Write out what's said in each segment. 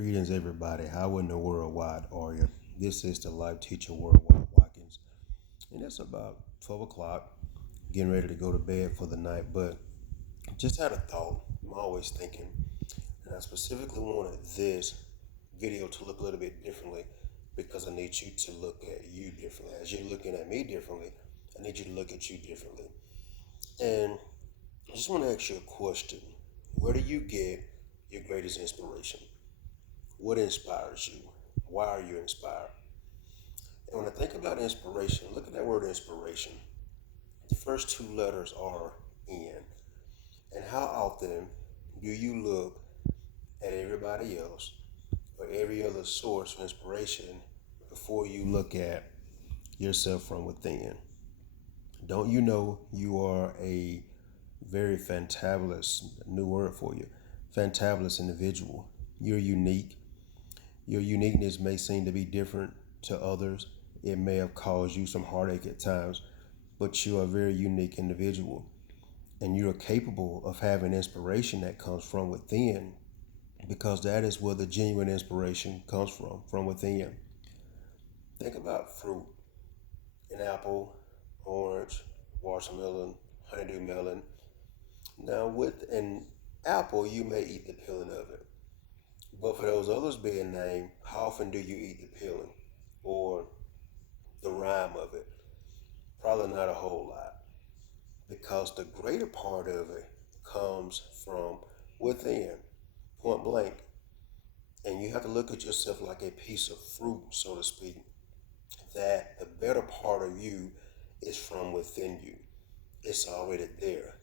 Greetings, everybody. How in the world wide are you? This is the Life Teacher Worldwide Watkins, and it's about 12 o'clock, getting ready to go to bed for the night. But just had a thought. I'm always thinking, and I specifically wanted this video to look a little bit differently because I need you to look at you differently. As you're looking at me differently, I need you to look at you differently. And I just want to ask you a question. Where do you get your greatest inspiration? What inspires you? Why are you inspired? And when I think about inspiration, look at that word inspiration. The first two letters are in. And how often do you look at everybody else or every other source of inspiration before you look at yourself from within? Don't you know you are a very fantabulous, new word for you, fantabulous individual? You're unique. Your uniqueness may seem to be different to others. It may have caused you some heartache at times, but you are a very unique individual. And you are capable of having inspiration that comes from within because that is where the genuine inspiration comes from within. Think about fruit, an apple, orange, watermelon, honeydew melon. Now, with an apple, you may eat the peeling of it. But for those others being named, how often do you eat the peeling or the rind of it? Probably not a whole lot because the greater part of it comes from within, point blank. And you have to look at yourself like a piece of fruit, so to speak, that the better part of you is from within you. It's already there.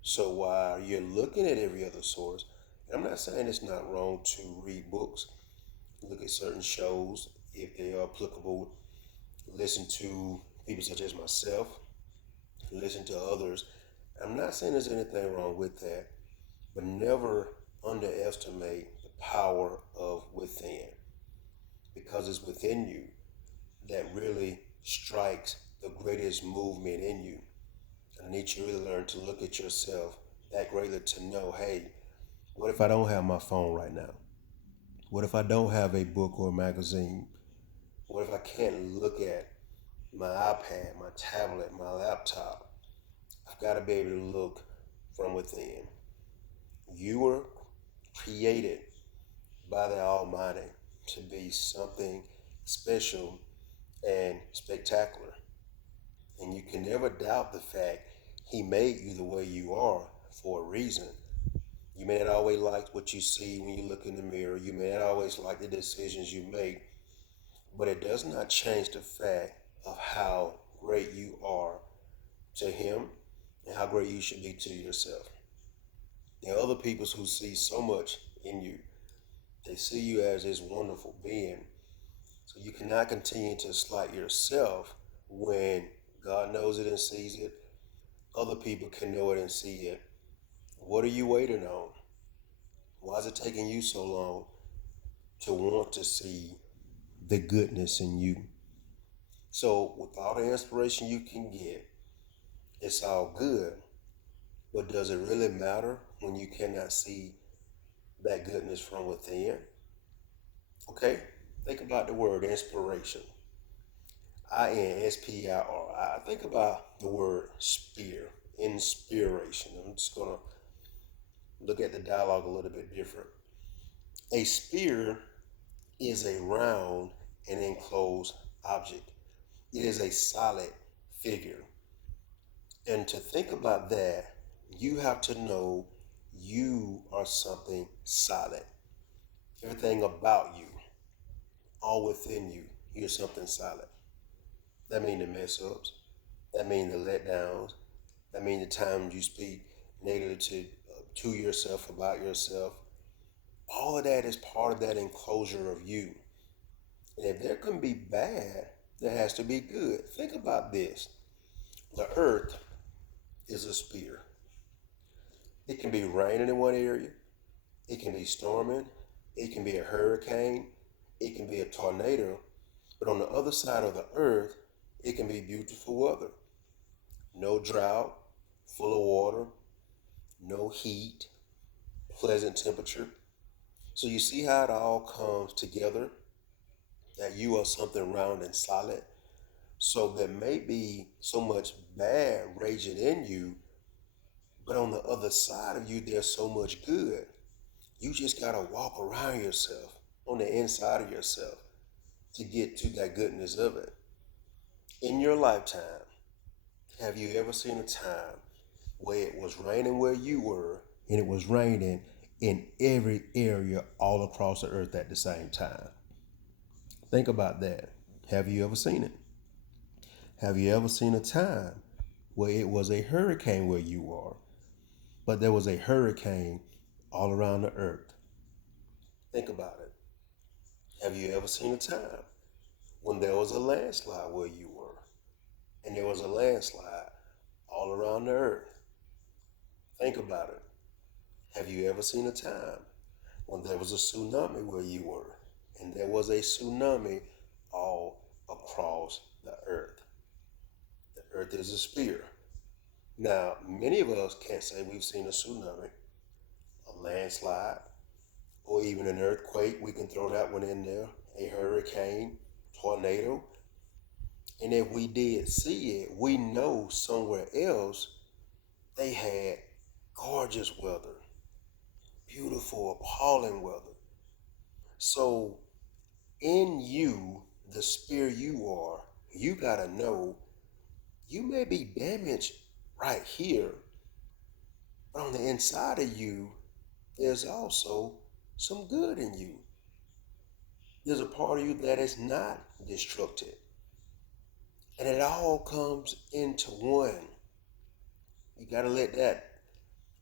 So while you're looking at every other source, and I'm not saying it's not wrong to read books, look at certain shows if they are applicable, listen to people such as myself, listen to others. I'm not saying there's anything wrong with that, but never underestimate the power of within because it's within you that really strikes the greatest movement in you. I need you to really learn to look at yourself that greatly to know, hey, what if I don't have my phone right now? What if I don't have a book or a magazine? What if I can't look at my iPad, my tablet, my laptop? I've got to be able to look from within. You were created by the Almighty to be something special and spectacular. And you can never doubt the fact He made you the way you are for a reason. You may not always like what you see when you look in the mirror. You may not always like the decisions you make, but it does not change the fact of how great you are to Him and how great you should be to yourself. There are other people who see so much in you. They see you as this wonderful being. So you cannot continue to slight yourself when God knows it and sees it. Other people can know it and see it. What are you waiting on? Why is it taking you so long to want to see the goodness in you? So, with all the inspiration you can get, it's all good. But does it really matter when you cannot see that goodness from within? Okay? Think about the word inspiration. INSPIR. Think about the word spear, inspiration. I'm just going to look at the dialogue a little bit different. A spear is a round and enclosed object. It is a solid figure. And to think about that, you have to know you are something solid. Everything about you, all within you, you're something solid. That means the mess ups. That means the letdowns. That means the times you speak negatively to yourself about yourself. All of that is part of that enclosure of you. And if there can be bad, there has to be good. Think about this. The earth is a spear. It can be raining in one area. It can be storming. It can be a hurricane. It can be a tornado. But on the other side of the earth, it can be beautiful weather. No drought, full of water, no heat, pleasant temperature. So you see how it all comes together, that you are something round and solid. So there may be so much bad raging in you, but on the other side of you, there's so much good. You just got to walk around yourself, on the inside of yourself, to get to that goodness of it. In your lifetime, have you ever seen a time where it was raining where you were and it was raining in every area all across the earth at the same time? Think about that. Have you ever seen it? Have you ever seen a time where it was a hurricane where you are, but there was a hurricane all around the earth? Think about it. Have you ever seen a time when there was a landslide where you were and there was a landslide all around the earth? Think about it. Have you ever seen a time when there was a tsunami where you were and there was a tsunami all across the earth? The earth is a sphere. Now, many of us can't say we've seen a tsunami, a landslide, or even an earthquake. We can throw that one in there, a hurricane, tornado. And if we did see it, we know somewhere else they had gorgeous weather, beautiful, appalling weather. So, in you, the spirit you are, you got to know you may be damaged right here, but on the inside of you, there's also some good in you. There's a part of you that is not destructive. And it all comes into one. You got to let that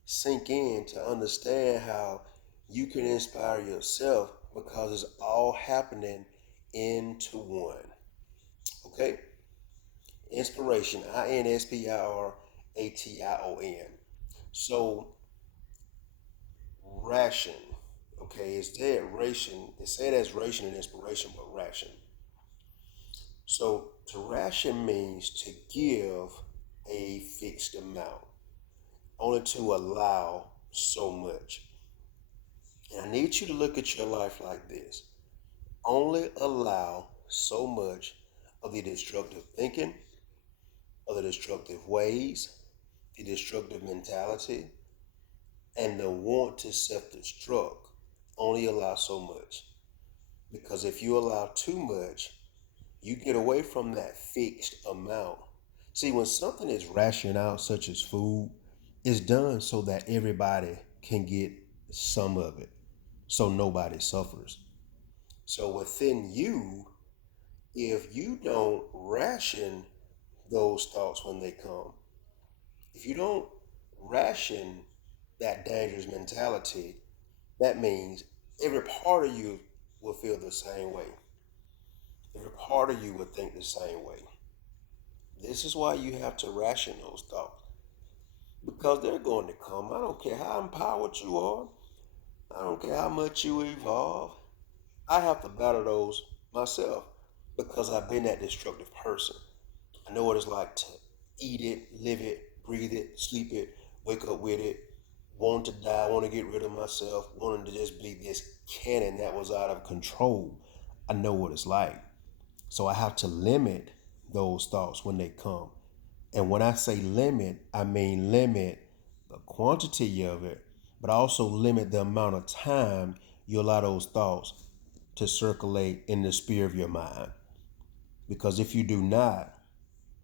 sink in to understand how you can inspire yourself because it's all happening into one. Okay? Inspiration, INSPIRATION. So, ration, okay, it's there, ration. They say that's ration and inspiration, but ration. So, to ration means to give a fixed amount, only to allow so much. And I need you to look at your life like this: only allow so much of the destructive thinking, of the destructive ways, the destructive mentality, and the want to self destruct. Only allow so much. Because if you allow too much, you get away from that fixed amount. See, when something is rationed out, such as food, it's done so that everybody can get some of it, so nobody suffers. So within you, if you don't ration those thoughts when they come, if you don't ration that dangerous mentality, that means every part of you will feel the same way. Every part of you will think the same way. This is why you have to ration those thoughts because they're going to come. I don't care how empowered you are, I don't care how much you evolve. I have to battle those myself because I've been that destructive person. I know what it's like to eat it, live it, breathe it, sleep it, wake up with it, want to die, want to get rid of myself, wanting to just be this cannon that was out of control. I know what it's like. So I have to limit those thoughts when they come. And when I say limit, I mean limit the quantity of it, but also limit the amount of time you allow those thoughts to circulate in the sphere of your mind. Because if you do not,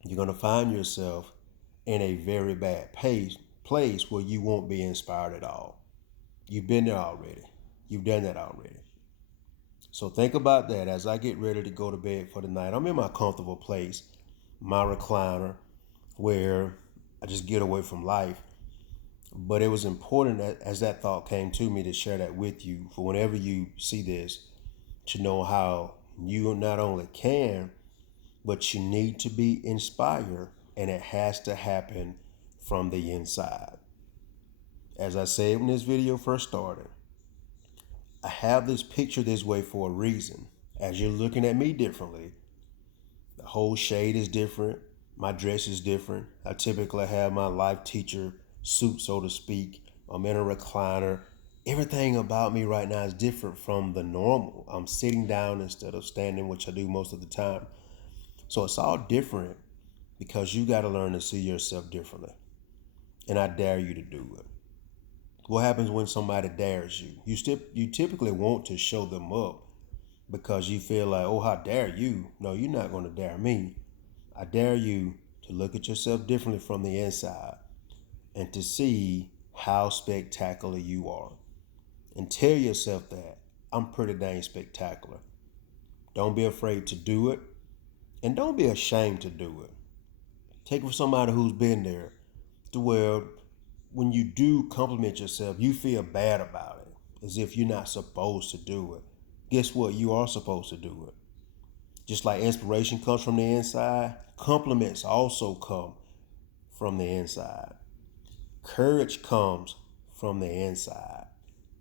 you're going to find yourself in a very bad place where you won't be inspired at all. You've been there already. You've done that already. So think about that as I get ready to go to bed for the night. I'm in my comfortable place, my recliner, where I just get away from life. But it was important that as that thought came to me to share that with you for whenever you see this, to know how you not only can, but you need to be inspired, and it has to happen from the inside. As I said when this video first started, I have this picture this way for a reason. As you're looking at me differently, the whole shade is different. My dress is different. I typically have my life teacher suit, so to speak. I'm in a recliner. Everything about me right now is different from the normal. I'm sitting down instead of standing, which I do most of the time. So it's all different because you got to learn to see yourself differently. And I dare you to do it. What happens when somebody dares you? You typically want to show them up because you feel like, oh, how dare you? No, you're not going to dare me. I dare you to look at yourself differently from the inside and to see how spectacular you are. And tell yourself that I'm pretty dang spectacular. Don't be afraid to do it, and don't be ashamed to do it. Take it from somebody who's been there to where when you do compliment yourself, you feel bad about it, as if you're not supposed to do it. Guess what? You are supposed to do it. Just like inspiration comes from the inside, compliments also come from the inside. Courage comes from the inside.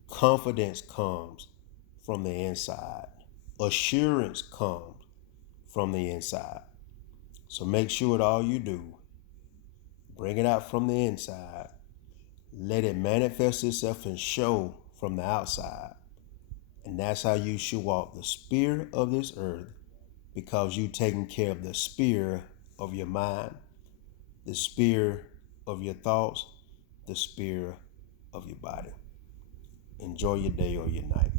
Confidence comes from the inside. Assurance comes from the inside. So make sure that all you do, bring it out from the inside. Let it manifest itself and show from the outside. And that's how you should walk the spear of this earth, because you taking care of the spear of your mind, the spear of your thoughts, the spear of your body. Enjoy your day or your night.